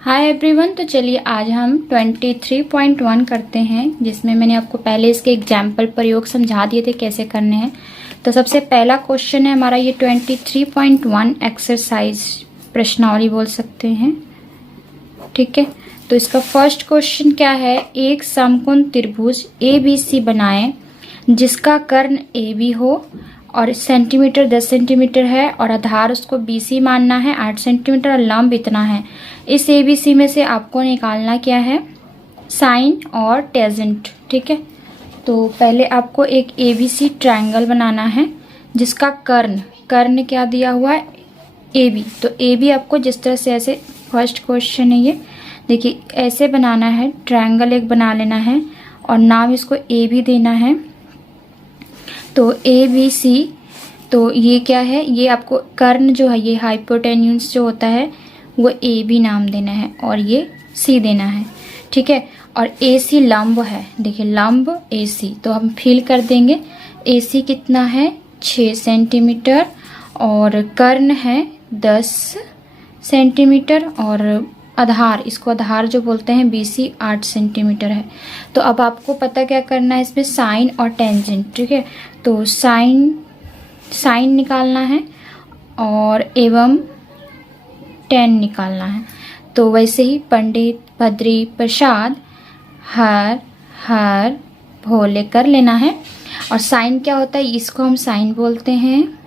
Hi everyone, तो चलिए आज हम 23.1 करते हैं, जिसमें मैंने आपको पहले इसके एग्जाम्पल प्रयोग समझा दिए थे कैसे करने हैं। तो सबसे पहला क्वेश्चन है हमारा ये 23.1 एक्सरसाइज प्रश्नावली बोल सकते हैं। ठीक है, तो इसका फर्स्ट क्वेश्चन क्या है, एक समकोण त्रिभुज ABC बनाएं जिसका कर्ण AB हो और सेंटीमीटर 10 सेंटीमीटर है और आधार उसको BC मानना है 8 सेंटीमीटर और लंब इतना है। इस ABC में से आपको निकालना क्या है, साइन और टेंजेंट। ठीक है, तो पहले आपको एक ABC ट्रायंगल बनाना है जिसका कर्ण क्या दिया हुआ है, AB। तो AB आपको जिस तरह से, ऐसे फर्स्ट क्वेश्चन है ये, देखिए ऐसे बनाना है, ट्रायंगल एक बना लेना है और नाम इसको AB देना है। तो ABC, तो ये क्या है, ये आपको कर्ण जो है, ये हाइपोटेन्यूज जो होता है वो AB नाम देना है और ये C देना है। ठीक है, और AC लंब है, देखिए लंब AC, तो हम फिल कर देंगे। AC कितना है, 6 सेंटीमीटर और कर्ण है 10 सेंटीमीटर और आधार, इसको आधार जो बोलते हैं BC 8 सेंटीमीटर है। तो अब आपको पता क्या करना है इसमें, साइन और टेंजेंट। ठीक है, तो साइन निकालना है और एवं टेन निकालना है। तो वैसे ही पंडित बद्री प्रसाद हर भोले कर लेना है। और साइन क्या होता है, इसको हम साइन बोलते हैं,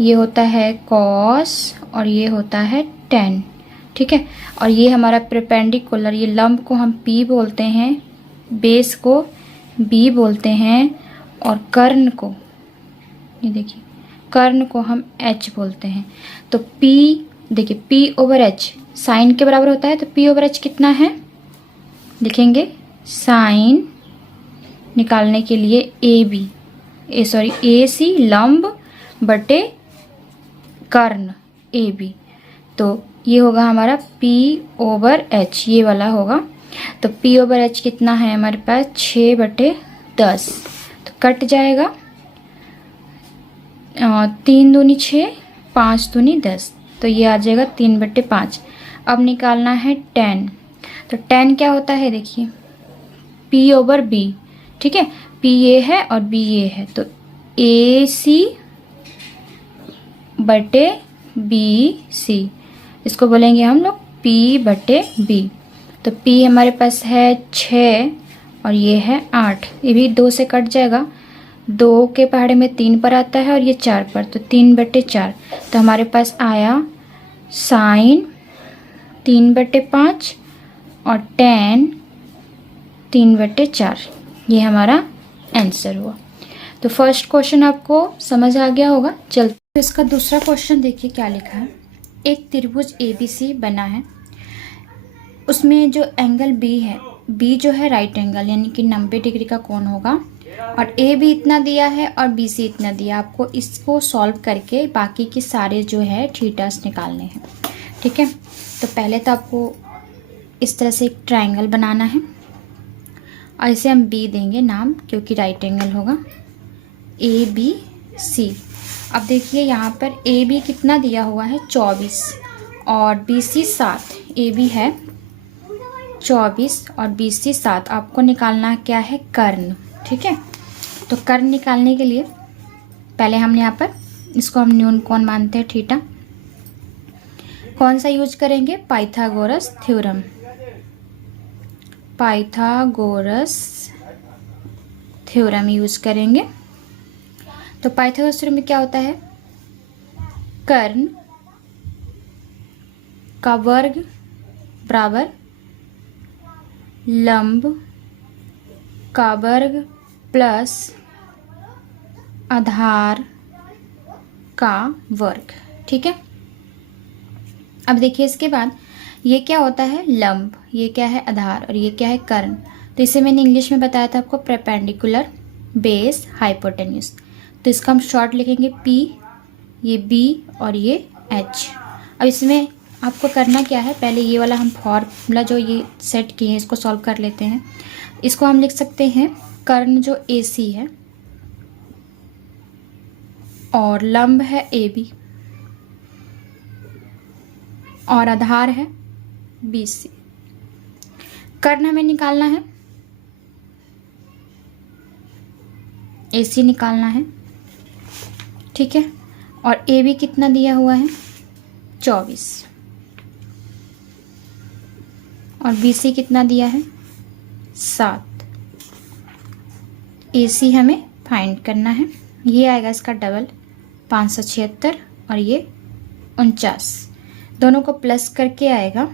ये होता है कॉस और ये होता है टेन। ठीक है, और ये हमारा परपेंडिकुलर, ये लंब को हम P बोलते हैं, बेस को B बोलते हैं और कर्ण को, ये देखिए कर्ण को हम H बोलते हैं। तो P, देखिए P/H साइन के बराबर होता है, तो P/H कितना है, लिखेंगे साइन निकालने के लिए AC लंब बटे कर्ण AB, तो ये होगा हमारा P/H, ये वाला होगा। तो P/H कितना है हमारे पास, 6/10, तो कट जाएगा, 3 दूनी 6, 5 दूनी 10, तो ये आ जाएगा 3/5। अब निकालना है tan, तो tan क्या होता है, देखिए P/B। ठीक है, P ये है और B ये है, तो AC/BC, इसको बोलेंगे हम लोग P/B। तो P हमारे पास है 6 और ये है 8, ये भी 2 से कट जाएगा, 2 के पहाड़े में 3 पर आता है और ये 4 पर, तो 3/4। तो हमारे पास आया साइन 3/5 और tan 3/4, ये हमारा आंसर हुआ। तो फर्स्ट क्वेश्चन आपको समझ आ गया होगा। चलते तो इसका दूसरा क्वेश्चन देखिए क्या लिखा है, एक त्रिभुज ABC बना है, उसमें जो एंगल B है, B जो है राइट एंगल यानी कि 90 डिग्री का कोण होगा और AB इतना दिया है और BC इतना दिया। आपको इसको सॉल्व करके बाकी के सारे जो है थीटास निकालने हैं। ठीक है, तो पहले तो आपको इस तरह से एक ट्रायंगल बनाना है और इसे हम B देंगे नाम, क्योंकि राइट एंगल होगा, ABC। अब देखिए यहाँ पर AB कितना दिया हुआ है, 24 और BC 7, AB है 24 और BC 7। आपको निकालना क्या है, कर्ण। ठीक है, तो कर्ण निकालने के लिए पहले हम यहाँ पर इसको हम न्यून कोण मानते हैं थीटा। कौन सा यूज करेंगे, Pythagoras theorem, Pythagoras theorem use करेंगे। तो पाइथागोरस थ्योरम में क्या होता है, कर्ण का वर्ग बराबर लंब का वर्ग प्लस आधार का वर्ग। ठीक है, अब देखिए इसके बाद ये क्या होता है, लंब, ये क्या है आधार और ये क्या है कर्ण। तो इसे मैंने इंग्लिश में बताया था आपको, परपेंडिकुलर बेस हाइपोटेन्यूज। तो इसका हम शॉर्ट लिखेंगे P, ये B और ये H। अब इसमें आपको करना क्या है, पहले ये वाला हम फॉर्मूला जो ये सेट किए हैं इसको सॉल्व कर लेते हैं। इसको हम लिख सकते हैं, कर्ण जो AC है और लंब है AB और आधार है BC। कर्ण हमें निकालना है, AC निकालना है, ठीक है। और AB कितना दिया हुआ है 24 और BC कितना दिया है 7। AC हमें फाइंड करना है, ये आएगा इसका डबल 576 और ये 49, दोनों को प्लस करके आएगा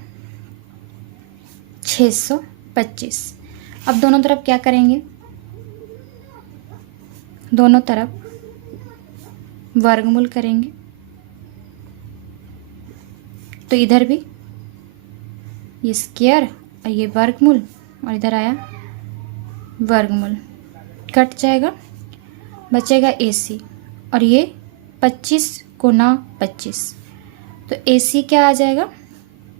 625। अब दोनों तरफ क्या करेंगे, दोनों तरफ वर्गमूल करेंगे, तो इधर भी ये स्क्वायर और ये वर्गमूल और इधर आया वर्गमूल, कट जाएगा, बचेगा AC और ये 25 गुना 25, तो AC क्या आ जाएगा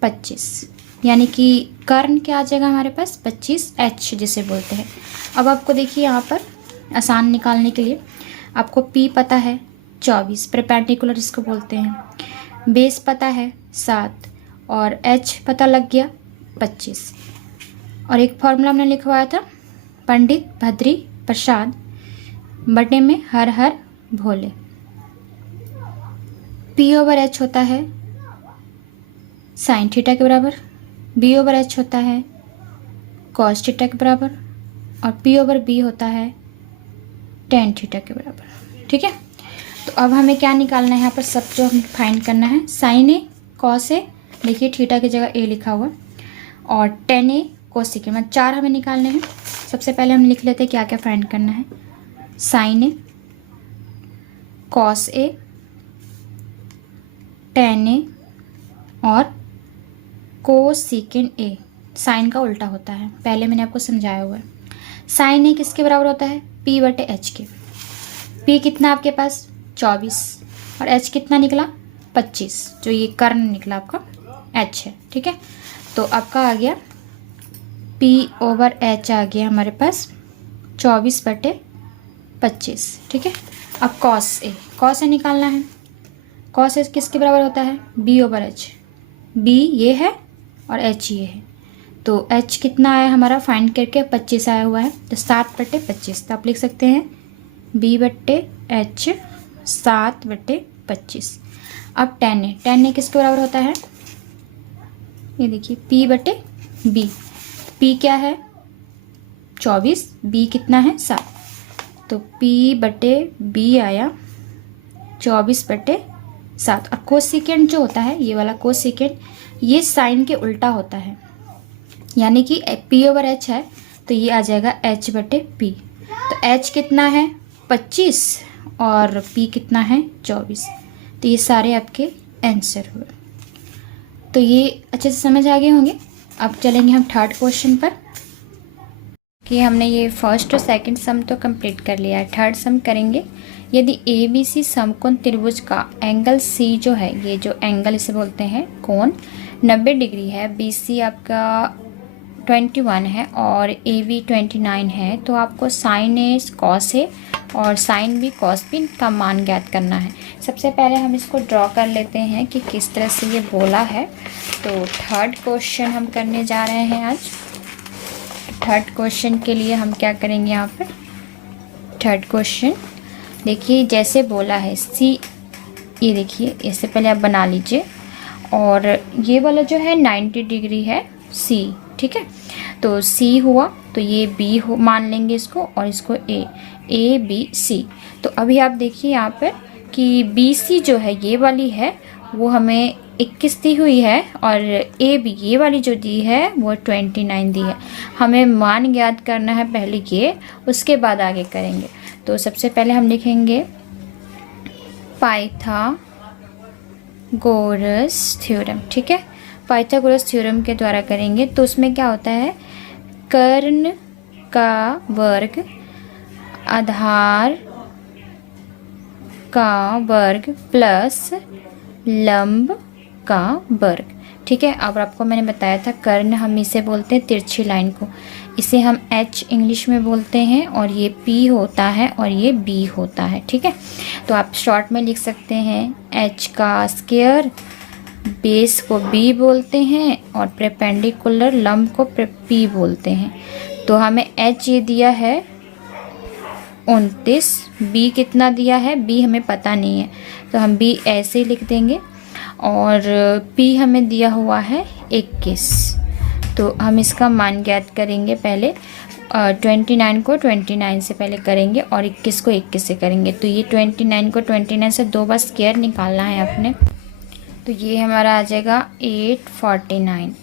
25, यानी कि कर्ण क्या आ जाएगा हमारे पास 25H जिसे बोलते हैं। अब आपको देखिए यहाँ पर आसान निकालने के लिए आपको P पता है 24, परपेंडिकुलर इसको बोलते हैं, बेस पता है 7 और H पता लग गया 25। और एक फॉर्मूला हमने लिखवाया था, पंडित भद्री प्रसाद बटे में हर हर भोले। P/H होता है साइन थीटा के बराबर, B/H होता है कॉस थीटा के बराबर और P/B होता है टेन थीटा के बराबर, ठीक है। तो अब हमें क्या निकालना है यहाँ पर, सब जो हमें फाइंड करना है, साइन A कॉस A, देखिए थीटा की जगह A लिखा हुआ, और टेन A कोसेक, मतलब 4 हमें निकालने हैं। सबसे पहले हम लिख लेते हैं क्या क्या फाइंड करना है, sine A cos A tan A और कोसेकेंड A, साइन का उल्टा होता है, पहले मैंने आपको समझाया हुआ है। साइन A किसके बराबर होता है P/H के। P कितना आपके पास 24 और H कितना निकला 25, जो ये कर्ण निकला आपका H है, ठीक है। तो आपका आ गया P/H आ गया हमारे पास 24/25, ठीक है। अब कॉस A निकालना है, कॉस A किसके बराबर होता है B/H, B ये है और H ये है, तो H कितना आया हमारा फाइंड करके 25 आया हुआ है, तो 7/25, तो आप लिख सकते हैं B/H 7/25। अब टेन ए किसके बराबर होता है, ये देखिए P/B, P क्या है 24, B कितना है 7, तो P/B आया 24/7। और कोसेकेंड जो होता है, ये वाला कोसेकेंड, ये साइन के उल्टा होता है, यानी कि P/H है तो ये आ जाएगा H/P। तो H कितना है 25 और P कितना है 24, तो ये सारे आपके आंसर हुए। तो ये अच्छे से समझ आ गए होंगे। अब चलेंगे हम थर्ड क्वेश्चन पर, कि हमने ये फर्स्ट और सेकंड सम तो कंप्लीट कर लिया है, थर्ड सम करेंगे। यदि ABC समकोण त्रिभुज का एंगल C जो है, ये जो एंगल इसे बोलते हैं कोण 90 डिग्री है, BC आपका 21 है और AB 29 है, तो आपको साइन A कॉस A और साइन B कॉस B का मान ज्ञात करना है। सबसे पहले हम इसको ड्रॉ कर लेते हैं कि किस तरह से ये बोला है। तो थर्ड क्वेश्चन हम करने जा रहे हैं आज। थर्ड क्वेश्चन के लिए हम क्या करेंगे यहाँ पर, थर्ड क्वेश्चन देखिए जैसे बोला है C, ये देखिए इससे पहले आप बना लीजिए, और ये वाला जो है 90 डिग्री है C, ठीक है। तो C हुआ तो ये B हो मान लेंगे इसको, और इसको A B C। तो अभी आप देखिए यहाँ पर कि BC जो है ये वाली है वो हमें 21 दी हुई है, और AB ये वाली जो दी है वो 29 दी है। हमें मान ज्ञात करना है पहले ये, उसके बाद आगे करेंगे। तो सबसे पहले हम लिखेंगे पाइथागोरस थ्योरम, ठीक है। पाइथागोरस थ्योरम के द्वारा करेंगे। तो उसमें क्या होता है, कर्ण का वर्ग आधार का वर्ग प्लस लंब का वर्ग, ठीक है। अब आपको मैंने बताया था कर्ण हम इसे बोलते हैं तिरछी लाइन को, इसे हम H इंग्लिश में बोलते हैं और ये P होता है और ये B होता है। ठीक है, तो आप शॉर्ट में लिख सकते हैं H का स्क्वायर, बेस को B बोलते हैं और परपेंडिकुलर लंब को P बोलते हैं। तो हमें H ये दिया है 29, B कितना दिया है, B हमें पता नहीं है तो हम B ऐसे ही लिख देंगे, और P हमें दिया हुआ है 21। तो हम इसका मान ज्ञात करेंगे। पहले 29 को 29 से पहले करेंगे और 21 को 21 से करेंगे। तो ये 29 को 29 से 2 बार स्क्वायर निकालना है अपने। तो ये हमारा आ जाएगा 849,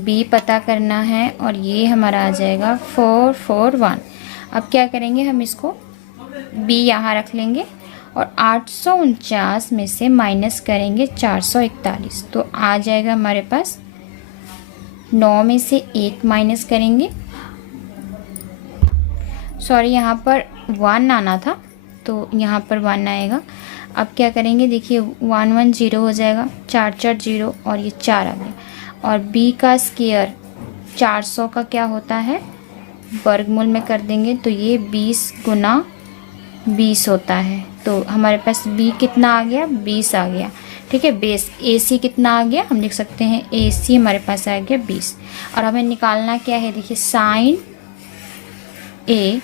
B पता करना है और ये हमारा आ जाएगा 441। अब क्या करेंगे, हम इसको B यहाँ रख लेंगे और 849 में से माइनस करेंगे 441, तो आ जाएगा हमारे पास 9 में से 1 माइनस करेंगे, सॉरी यहाँ पर 1 आना था तो यहाँ पर 1 आएगा। अब क्या करेंगे, देखिए 1 1 0 हो जाएगा, 4 4 0 और ये 4 आ गया। और B का स्क्वायर 400 का क्या होता है, वर्गमूल में कर देंगे तो ये 20 गुना 20 होता है। तो हमारे पास B कितना आ गया, 20 आ गया। ठीक है, बेस AC कितना आ गया, हम लिख सकते हैं AC हमारे पास आ गया 20। और हमें निकालना क्या है, देखिए साइन A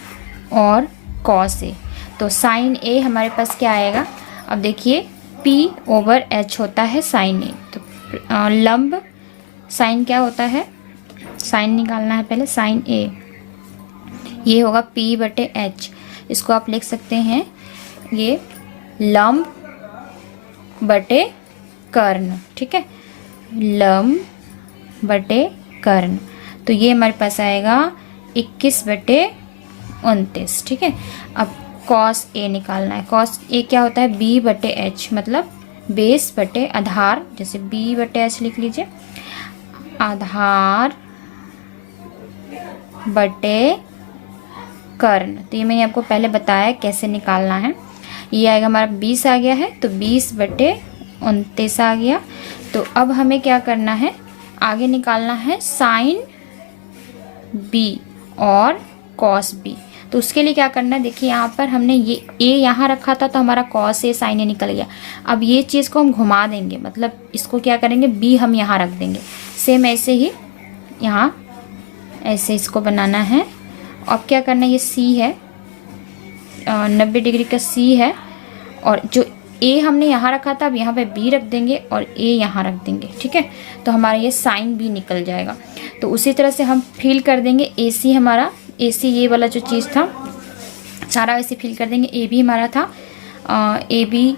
और कॉस A। तो साइन A हमारे पास क्या आएगा, अब देखिए P/H होता है साइन A। तो लंब साइन क्या होता है, साइन निकालना है पहले, साइन A ये होगा P/H। इसको आप लिख सकते हैं ये लंब बटे कर्ण। ठीक है, लंब बटे कर्ण, तो ये हमारे पास आएगा 21/29। ठीक है, अब कॉस A निकालना है। कॉस A क्या होता है, B/H, मतलब बेस बटे आधार, जैसे B/H लिख लीजिए, आधार बटे कर्ण। तो ये मैंने आपको पहले बताया कैसे निकालना है। ये आएगा हमारा 20 आ गया है, तो 20/29 आ गया। तो अब हमें क्या करना है, आगे निकालना है साइन B और कॉस B। तो उसके लिए क्या करना है, देखिए यहाँ पर हमने ये A यहाँ रखा था तो हमारा कॉस A साइन A निकल गया। अब ये चीज़ को हम घुमा देंगे, मतलब इसको क्या करेंगे, B हम यहाँ रख देंगे। सेम ऐसे ही यहाँ ऐसे इसको बनाना है। अब क्या करना है, ये C है, 90 डिग्री का C है, और जो A हमने यहाँ रखा था अब यहाँ पे B रख देंगे और A यहाँ रख देंगे। ठीक है, तो हमारा ये साइन B निकल जाएगा। तो उसी तरह से हम फिल कर देंगे AC, हमारा AC ये वाला जो चीज़ था सारा वैसे फिल कर देंगे। AB हमारा था AB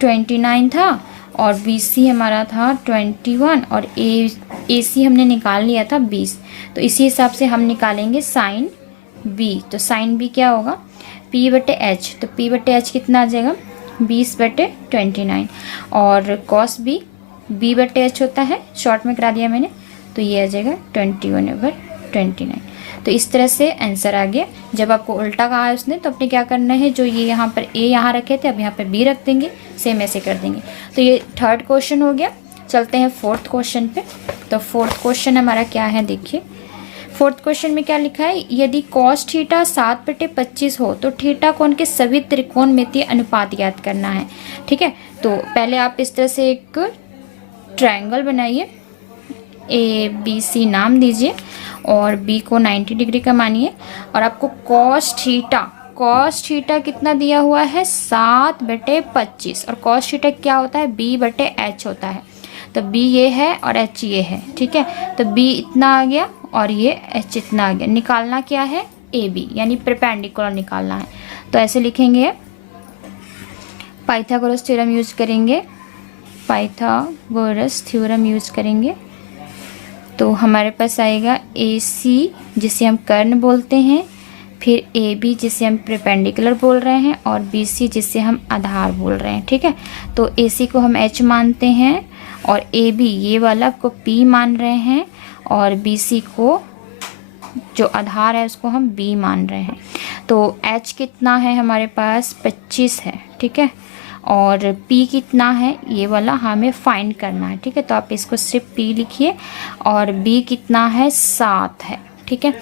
29 था और BC हमारा था 21 और AC हमने निकाल लिया था 20। तो इसी हिसाब से हम निकालेंगे साइन B। तो साइन B क्या होगा, P/H। तो P/H कितना आ जाएगा, 20/29। और कॉस B B/H होता है, शॉर्ट में करा दिया मैंने, तो ये आ जाएगा 21/29। तो इस तरह से आंसर आ गया। जब आपको उल्टा कहा है उसने तो अपने क्या करना है, जो ये यहाँ पर A यहाँ रखे थे अब यहाँ पर B रख देंगे, सेम ऐसे कर देंगे। तो ये थर्ड क्वेश्चन हो गया। चलते हैं फोर्थ क्वेश्चन पे। तो फोर्थ क्वेश्चन हमारा क्या है, देखिए फोर्थ क्वेश्चन में क्या लिखा है, यदि cos थीटा 7/25 हो तो थीटा कोण के सभी त्रिकोणमितीय अनुपात ज्ञात करना है। ठीक है, तो पहले आप इस तरह से एक ट्रायंगल बनाइए, ABC नाम दीजिए और B को 90 डिग्री का मानिए, और आपको cos थीटा कितना दिया हुआ है, 7/25, और cos थीटा क्या होता है, B/H होता है। तो B ये है और H ये है। ठीक है, तो B इतना आ गया और ये H इतना आ गया। निकालना क्या है, AB यानी परपेंडिकुलर निकालना है। तो ऐसे लिखेंगे, पाइथागोरस थ्योरम यूज करेंगे, पाइथागोरस थ्योरम यूज करेंगे। तो हमारे पास आएगा AC जिसे हम कर्ण बोलते हैं, फिर AB जिसे हम परपेंडिकुलर बोल रहे हैं, और BC जिसे हम आधार बोल रहे हैं। ठीक है, तो AC को हम H मानते हैं और AB ये वाला को P मान रहे हैं, और BC को जो आधार है उसको हम B मान रहे हैं। तो H कितना है हमारे पास, 25 है। ठीक है, और P कितना है ये वाला हमें फाइंड करना है। ठीक है, तो आप इसको सिर्फ P लिखिए, और B कितना है, 7 है। ठीक है।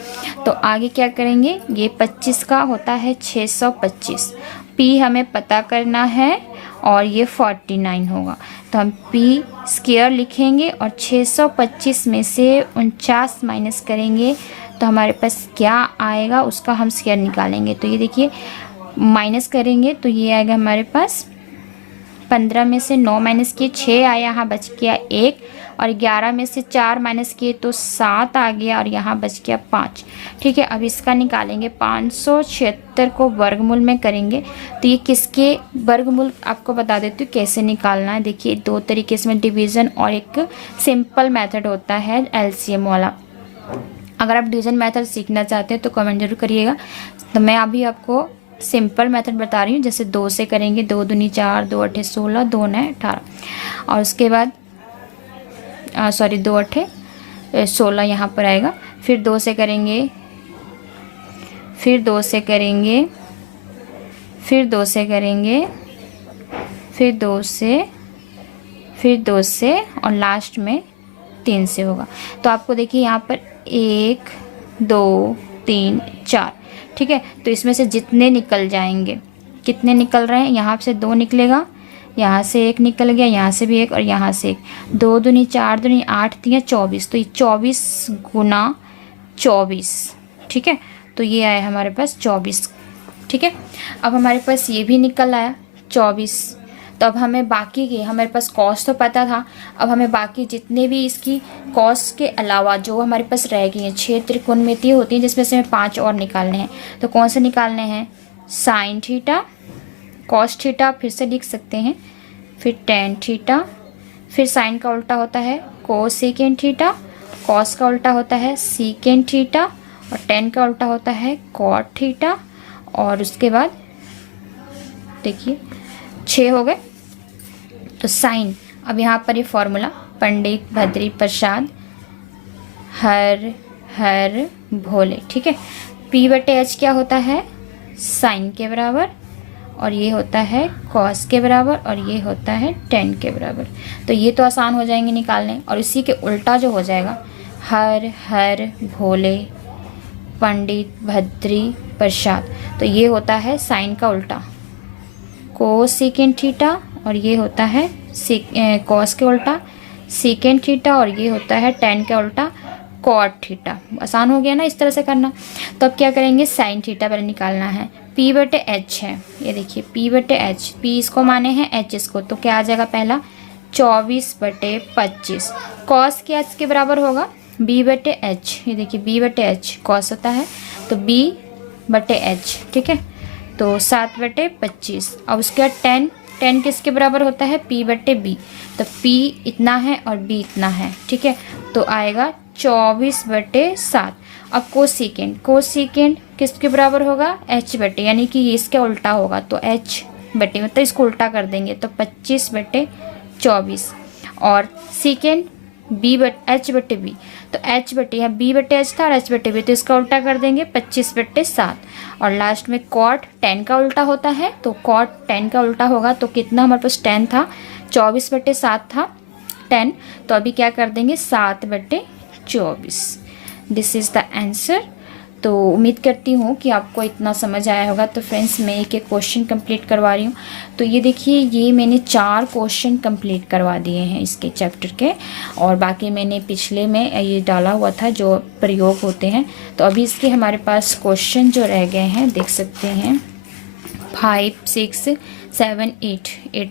तो आगे क्या करेंगे, ये 25 का होता है 625, p हमें पता करना है और ये 49 होगा। तो हम p स्क्वायर लिखेंगे और 625 में से 49 माइनस करेंगे तो हमारे पास क्या आएगा उसका हम स्क्वायर निकालेंगे। तो ये देखिए माइनस करेंगे तो ये आएगा हमारे पास 15 में से 9 माइनस किए 6 आया, यहाँ बच गया 1, और 11 में से 4 माइनस किए तो 7 आ गया और यहाँ बच गया 5। ठीक है, अब इसका निकालेंगे 576 को वर्गमूल में करेंगे तो ये किसके वर्गमूल आपको बता देती हूँ कैसे निकालना है। देखिए 2 तरीके से डिवीज़न और एक सिंपल मेथड होता है एलसीएम वाला। अगर आप डिवीज़न मेथड सीखना चाहते हैं तो कमेंट जरूर करिएगा। तो मैं अभी आपको सिंपल मेथड बता रही हूँ, जैसे 2 से करेंगे 2 दूनी 4, 2 अठे 16, 2 9 18, और उसके बाद 2 अठे 16 यहाँ पर आएगा। फिर 2 से करेंगे, फिर 2 से करेंगे, फिर 2 से करेंगे, फिर 2 से, फिर 2 से और लास्ट में 3 से होगा। तो आपको देखिए यहाँ पर 1 2 3 4, ठीक है। तो इसमें से जितने निकल जाएंगे, कितने निकल रहे हैं, यहाँ से 2 निकलेगा, यहाँ से 1 निकल गया, यहाँ से भी 1 और यहाँ से 1, 2 दूनी 4 दूनी 8 3 24, तो ये 24 गुना 24, ठीक है। तो ये आया हमारे पास 24, ठीक है। अब हमारे पास ये भी निकल आया 24। तो अब हमें बाकी के, हमारे पास कॉस्ट तो पता था, अब हमें बाकी जितने भी इसकी कॉस्ट के अलावा जो हमारे पास रह गई हैं 6 त्रिकोणमिति होती हैं जिसमें से हमें 5 और निकालने हैं। तो कौन से निकालने हैं, साइन थीटा, कॉस थीटा फिर से लिख सकते हैं, फिर टेन थीटा, फिर साइन का उल्टा होता है कोसेकेंड थीटा, कॉस का उल्टा होता है सीकेंड थीटा और टेन का उल्टा होता है कॉट थीटा। और उसके बाद देखिए 6 हो गए। तो साइन, अब यहाँ पर ये फॉर्मूला पंडित भद्री प्रसाद हर हर भोले, ठीक है। p/h क्या होता है, साइन के बराबर, और ये होता है कॉस के बराबर, और ये होता है टेन के बराबर। तो ये तो आसान हो जाएंगे निकालने। और इसी के उल्टा जो हो जाएगा, हर हर भोले पंडित भद्री प्रसाद, तो ये होता है साइन का उल्टा कोसेकेंड थीटा, और ये होता है कॉस के उल्टा सेकेंड थीटा, और ये होता है टेन के उल्टा कॉट थीटा। आसान हो गया ना इस तरह से करना। तो अब क्या करेंगे, साइन थीटा पहले निकालना है। p/h है, ये देखिए p/h, p इसको माने हैं h इसको, तो क्या आ जाएगा पहला 24/25। कॉस के h के बराबर होगा b/h, ये देखिए b/h कॉस होता है तो b/h, ठीक है। तो 7/25। अब उसके बाद 10 किसके बराबर होता है, p/b, तो p इतना है और b इतना है, ठीक है। तो आएगा 24/7। अब कोसेकेंड किसके बराबर होगा, h/, यानी कि ये इसके उल्टा होगा, तो h/, मतलब इसको उल्टा कर देंगे तो 25/24। और सेकेंड h/b, तो h/, यहाँ b/h था और h/b, तो इसका उल्टा कर देंगे 25/7। और लास्ट में कॉट 10 का उल्टा होता है, तो कॉट 10 का उल्टा होगा तो कितना हमारे पास 10 था, 24/7 था 10, तो अभी क्या कर देंगे 7/24। This is the answer. तो उम्मीद करती हूँ कि आपको इतना समझ आया होगा। तो फ्रेंड्स मैं एक क्वेश्चन कंप्लीट करवा रही हूँ। तो ये देखिए, ये मैंने 4 क्वेश्चन कंप्लीट करवा दिए हैं इसके चैप्टर के, और बाकी मैंने पिछले में ये डाला हुआ था जो प्रयोग होते हैं। तो अभी इसके हमारे पास क्वेश्चन जो रह गए हैं देख सकते हैं, 5 6 7 8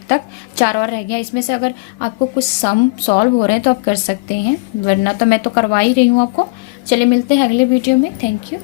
तक 4 और रह गया। इसमें से अगर आपको कुछ सम सॉल्व हो रहे हैं तो आप कर सकते हैं, वरना तो मैं तो करवा ही रही हूँ आपको। चलिए मिलते हैं अगले वीडियो में। Thank you.